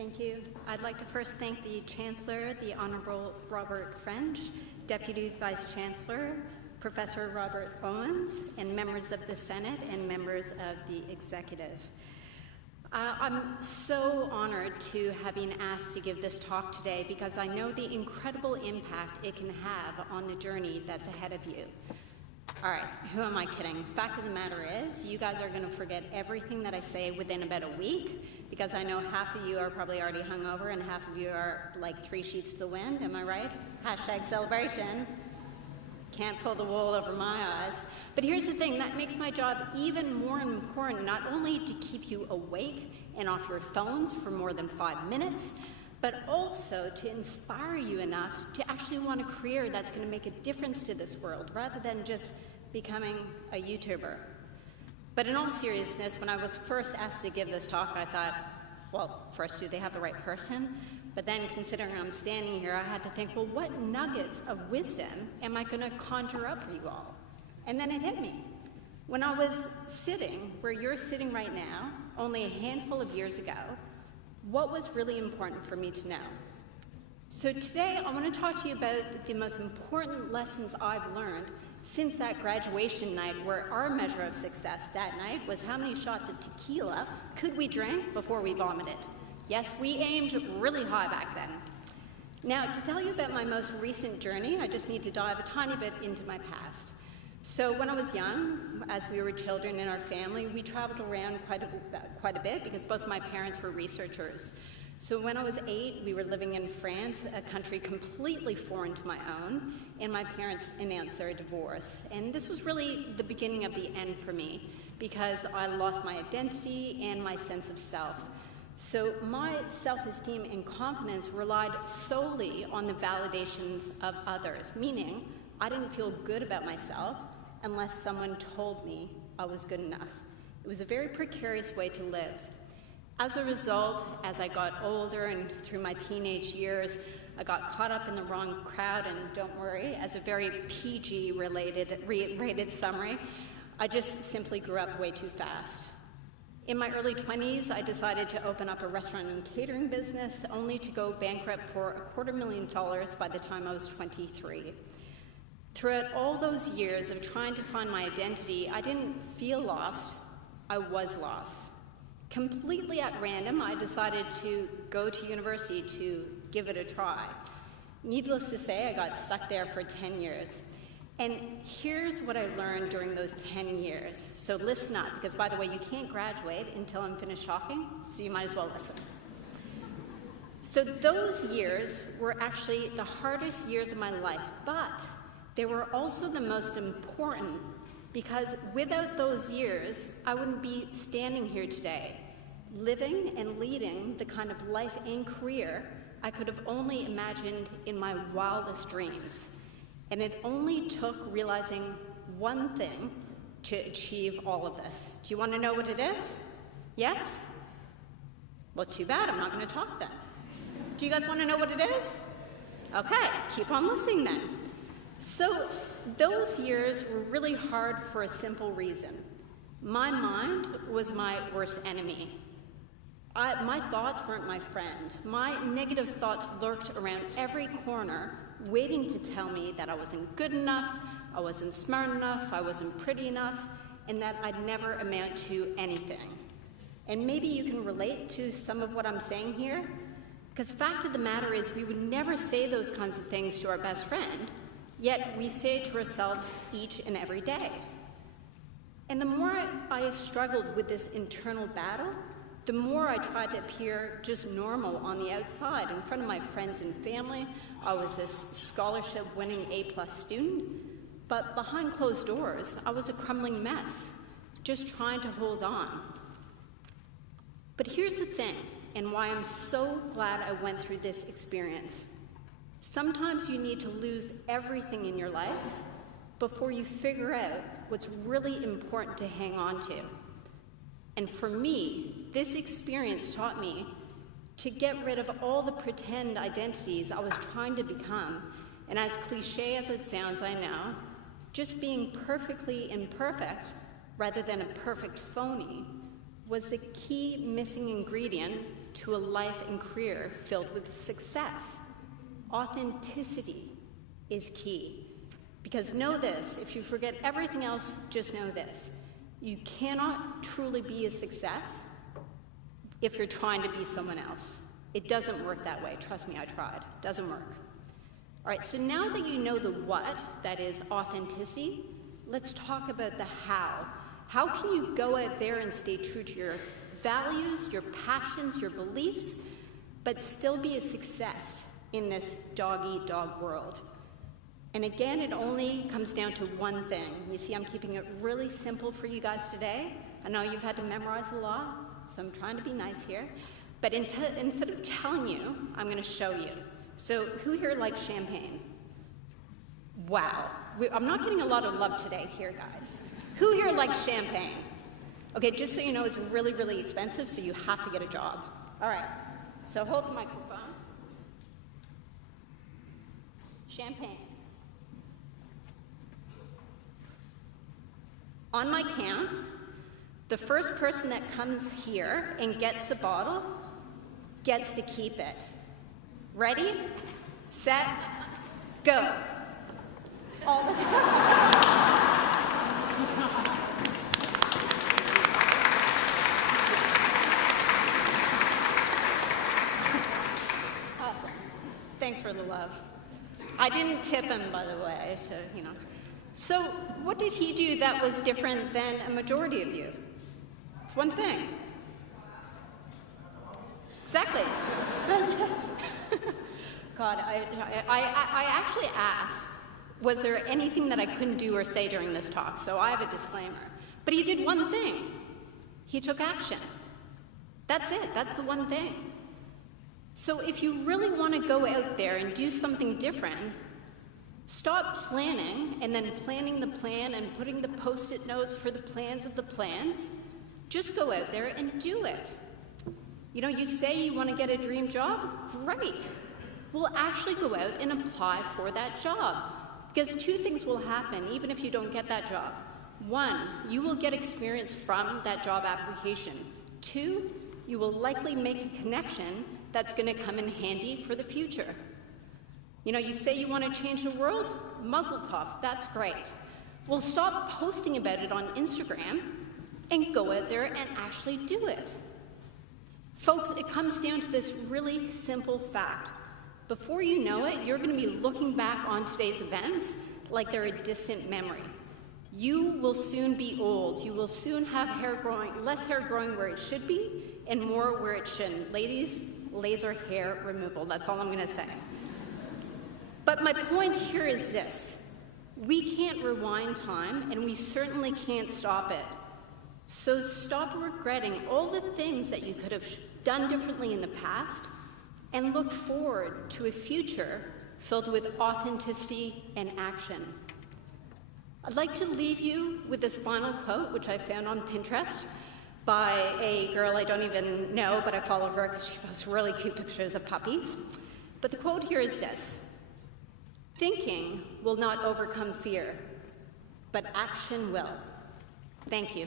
Thank you. I'd like to first thank the Chancellor, the Honorable Robert French, Deputy Vice Chancellor, Professor Robert Owens, and members of the Senate and members of the Executive. I'm so honored to have been asked to give this talk today because I know the incredible impact it can have on the journey that's ahead of you. All right, who am I kidding? Fact of the matter is, you guys are going to forget everything that I say within about a week, because I know half of you are probably already hungover and half of you are like 3 sheets to the wind, am I right? Hashtag celebration. Can't pull the wool over my eyes. But here's the thing, that makes my job even more important, not only to keep you awake and off your phones for more than 5 minutes, but also to inspire you enough to actually want a career that's going to make a difference to this world, rather than just becoming a YouTuber. But in all seriousness, when I was first asked to give this talk, I thought, well, first, do they have the right person? But then, considering I'm standing here, I had to think, well, what nuggets of wisdom am I going to conjure up for you all? And then it hit me. When I was sitting where you're sitting right now, only a handful of years ago, what was really important for me to know? So today, I want to talk to you about the most important lessons I've learned since that graduation night, where our measure of success that night was how many shots of tequila could we drink before we vomited. Yes, we aimed really high back then. Now, to tell you about my most recent journey, I just need to dive a tiny bit into my past. So when I was young, as we were children in our family, we traveled around quite a bit because both my parents were researchers. So when I was 8, we were living in France, a country completely foreign to my own, and my parents announced their divorce. And this was really the beginning of the end for me, because I lost my identity and my sense of self. So my self-esteem and confidence relied solely on the validations of others, meaning I didn't feel good about myself unless someone told me I was good enough. It was a very precarious way to live. As a result, as I got older and through my teenage years, I got caught up in the wrong crowd, and don't worry, as a very PG rated summary, I just simply grew up way too fast. In my early 20s, I decided to open up a restaurant and catering business, only to go bankrupt for $250,000 by the time I was 23. Throughout all those years of trying to find my identity, I didn't feel lost, I was lost. Completely at random, I decided to go to university to give it a try. Needless to say, I got stuck there for 10 years. And here's what I learned during those 10 years. So listen up, because by the way, you can't graduate until I'm finished talking, so you might as well listen. So those years were actually the hardest years of my life, but they were also the most important, because without those years, I wouldn't be standing here today, living and leading the kind of life and career I could have only imagined in my wildest dreams. And it only took realizing one thing to achieve all of this. Do you want to know what it is? Yes? Well, too bad, I'm not going to talk then. Do you guys want to know what it is? Okay, keep on listening then. So those years were really hard for a simple reason. My mind was my worst enemy. My thoughts weren't my friend. My negative thoughts lurked around every corner, waiting to tell me that I wasn't good enough, I wasn't smart enough, I wasn't pretty enough, and that I'd never amount to anything. And maybe you can relate to some of what I'm saying here, because fact of the matter is we would never say those kinds of things to our best friend, yet we say it to ourselves each and every day. And the more I struggled with this internal battle, the more I tried to appear just normal on the outside in front of my friends and family. I was this scholarship-winning A+ student, but behind closed doors, I was a crumbling mess, just trying to hold on. But here's the thing, and why I'm so glad I went through this experience. Sometimes you need to lose everything in your life before you figure out what's really important to hang on to. And for me, this experience taught me to get rid of all the pretend identities I was trying to become, and as cliche as it sounds, I know, just being perfectly imperfect rather than a perfect phony was the key missing ingredient to a life and career filled with success. Authenticity is key. Because know this, if you forget everything else, just know this. You cannot truly be a success if you're trying to be someone else. It doesn't work that way. Trust me, I tried. It doesn't work. All right, so now that you know the what, that is authenticity, let's talk about the how. How can you go out there and stay true to your values, your passions, your beliefs, but still be a success in this dog-eat-dog world? And again, it only comes down to one thing. You see, I'm keeping it really simple for you guys today. I know you've had to memorize a lot, so I'm trying to be nice here. But instead of telling you, I'm going to show you. So who here likes champagne? Wow. I'm not getting a lot of love today here, guys. Who here likes champagne? Okay, just so you know, it's really, really expensive, so you have to get a job. All right, so hold the microphone. Champagne. On my count, the first person that comes here and gets the bottle gets to keep it. Ready, set, go. All the Awesome. Thanks for the love. I didn't tip him, by the way, so, you know. So what did he do that was different than a majority of you? It's one thing. Exactly. God, I actually asked, was there anything that I couldn't do or say during this talk? So I have a disclaimer. But he did one thing. He took action. That's it. That's the one thing. So if you really want to go out there and do something different, stop planning and then planning the plan and putting the post-it notes for the plans of the plans. Just go out there and do it. You know, you say you want to get a dream job? Great. Well, actually go out and apply for that job. Because two things will happen even if you don't get that job. One, you will get experience from that job application. Two, you will likely make a connection that's going to come in handy for the future. You know, you say you want to change the world? Mazel tov, that's great. Well, stop posting about it on Instagram and go out there and actually do it. Folks, it comes down to this really simple fact. Before you know it, you're going to be looking back on today's events like they're a distant memory. You will soon be old. You will soon have hair growing, less hair growing where it should be and more where it shouldn't. Ladies, laser hair removal. That's all I'm going to say. But my point here is this. We can't rewind time, and we certainly can't stop it. So stop regretting all the things that you could have done differently in the past and look forward to a future filled with authenticity and action. I'd like to leave you with this final quote, which I found on Pinterest by a girl I don't even know, but I follow her because she posts really cute pictures of puppies. But the quote here is this: thinking will not overcome fear, but action will. Thank you.